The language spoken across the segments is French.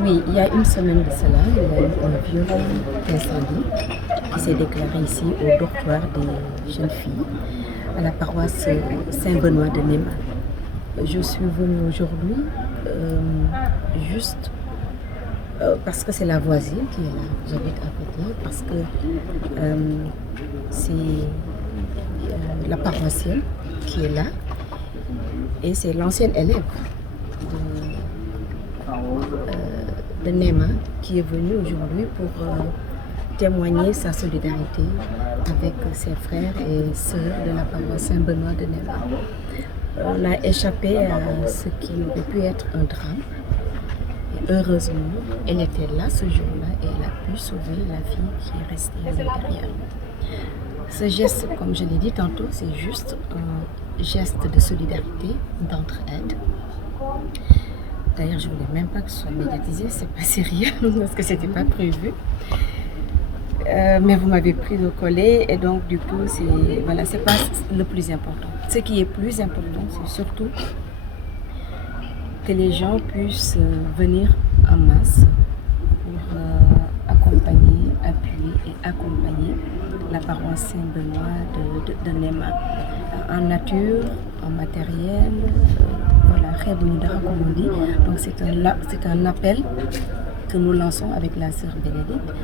Oui, il y a une semaine de cela, il y a eu un violent incendie qui s'est déclaré ici au dortoir des jeunes filles à la paroisse Saint-Benoît de Néma. Je suis venue aujourd'hui juste parce que c'est la voisine qui est là, j'habite à côté, parce que c'est la paroissienne qui est là et c'est l'ancienne élève de Néma qui est venue aujourd'hui pour témoigner sa solidarité avec ses frères et sœurs de la paroisse Saint-Benoît de Néma. On a échappé à ce qui aurait pu être un drame. Et heureusement, elle était là ce jour-là et elle a pu sauver la fille qui est restée à l'intérieur. Ce geste, comme je l'ai dit tantôt, c'est juste un geste de solidarité, d'entraide. D'ailleurs, je ne voulais même pas que ce soit médiatisé, c'est pas sérieux parce que c'était pas prévu. Mais vous m'avez pris au collet et donc du coup, c'est pas le plus important. Ce qui est plus important, c'est surtout que les gens puissent venir en masse pour accompagner, appuyer et accompagner la paroisse Saint-Benoît de Néma en nature, en matériel, voilà, comme on dit. Donc c'est un appel que nous lançons avec la sœur Bénédicte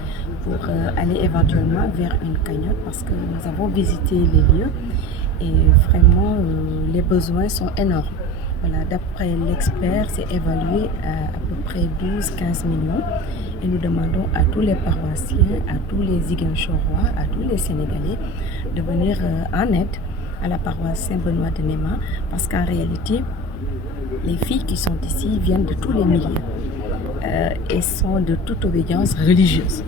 pour aller éventuellement vers une cagnotte parce que nous avons visité les lieux et vraiment les besoins sont énormes. Voilà, d'après l'expert, c'est évalué à peu près 12-15 millions et nous demandons à tous les paroissiens, à tous les Ziguinchorois, à tous les Sénégalais de venir en aide à la paroisse Saint-Benoît de Néma parce qu'en réalité, les filles qui sont ici viennent de tous les milieux et sont de toute obédience religieuse.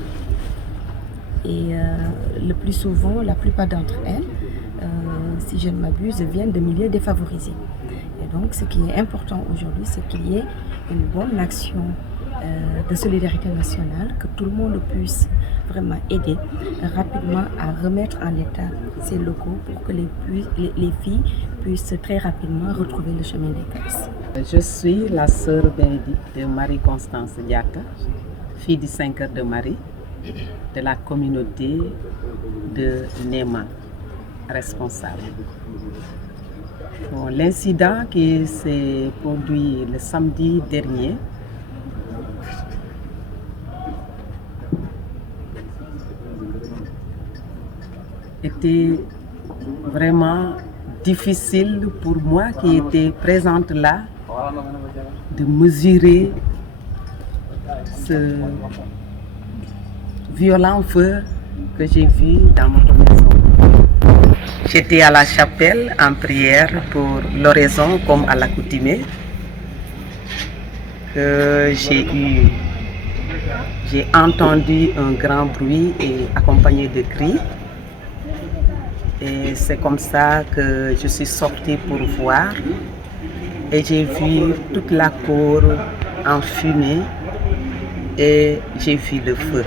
Et le plus souvent, la plupart d'entre elles, si je ne m'abuse, viennent de milieux défavorisés. Et donc, ce qui est important aujourd'hui, c'est qu'il y ait une bonne action de solidarité nationale, que tout le monde puisse vraiment aider rapidement à remettre en état ces locaux pour que les filles puissent très rapidement retrouver le chemin des classes. Je suis la sœur Bénédicte de Marie-Constance Diatta, fille du 5 heures de Marie, de la communauté de Néma, responsable. Bon, l'incident qui s'est produit le samedi dernier était vraiment difficile pour moi qui étais présente là de mesurer ce violent feu que j'ai vu dans notre maison. J'étais à la chapelle en prière pour l'oraison comme à l'accoutumée. J'ai entendu un grand bruit et accompagné de cris. Et c'est comme ça que je suis sortie pour voir et j'ai vu toute la cour en fumée et j'ai vu le feu.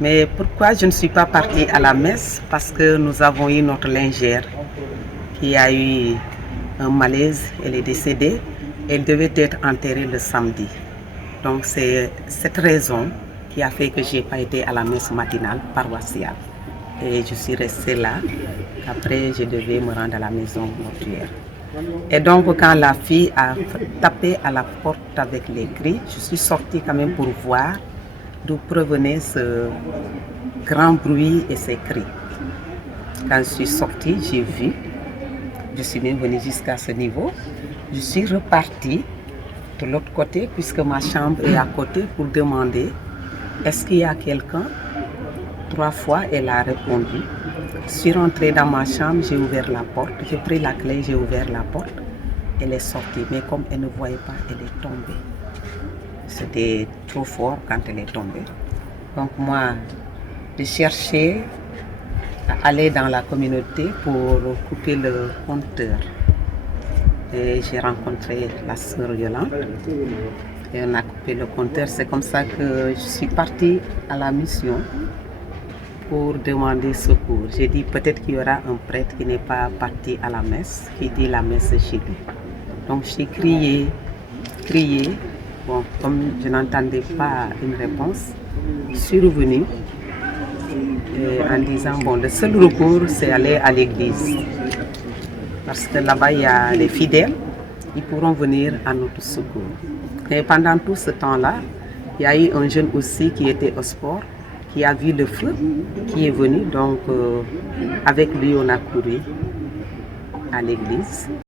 Mais pourquoi je ne suis pas partie à la messe? Parce que nous avons eu notre lingère qui a eu un malaise, elle est décédée. Elle devait être enterrée le samedi. Donc c'est cette raison qui a fait que je n'ai pas été à la messe matinale paroissiale. Et je suis restée là. Après, je devais me rendre à la maison mortuaire. Et donc, quand la fille a tapé à la porte avec les cris, je suis sortie quand même pour voir d'où provenait ce grand bruit et ces cris. Quand je suis sortie, j'ai vu. Je suis même venue jusqu'à ce niveau. Je suis repartie de l'autre côté, puisque ma chambre est à côté, pour demander est-ce qu'il y a quelqu'un. 3 fois, elle a répondu. Je suis rentrée dans ma chambre, j'ai ouvert la porte, j'ai pris la clé, j'ai ouvert la porte. Elle est sortie, mais comme elle ne voyait pas, elle est tombée. C'était trop fort quand elle est tombée. Donc moi, j'ai cherché à aller dans la communauté pour couper le compteur. Et j'ai rencontré la sœur Yolande. Et on a coupé le compteur. C'est comme ça que je suis partie à la mission pour demander secours. J'ai dit peut-être qu'il y aura un prêtre qui n'est pas parti à la messe, qui dit la messe chez lui. Donc j'ai crié, Bon, comme je n'entendais pas une réponse, je suis revenue en disant, bon, le seul recours, c'est aller à l'église. Parce que là-bas, il y a les fidèles, ils pourront venir à notre secours. Et pendant tout ce temps-là, il y a eu un jeune aussi qui était au sport, qui a vu le feu, qui est venu. Donc, avec lui, on a couru à l'église.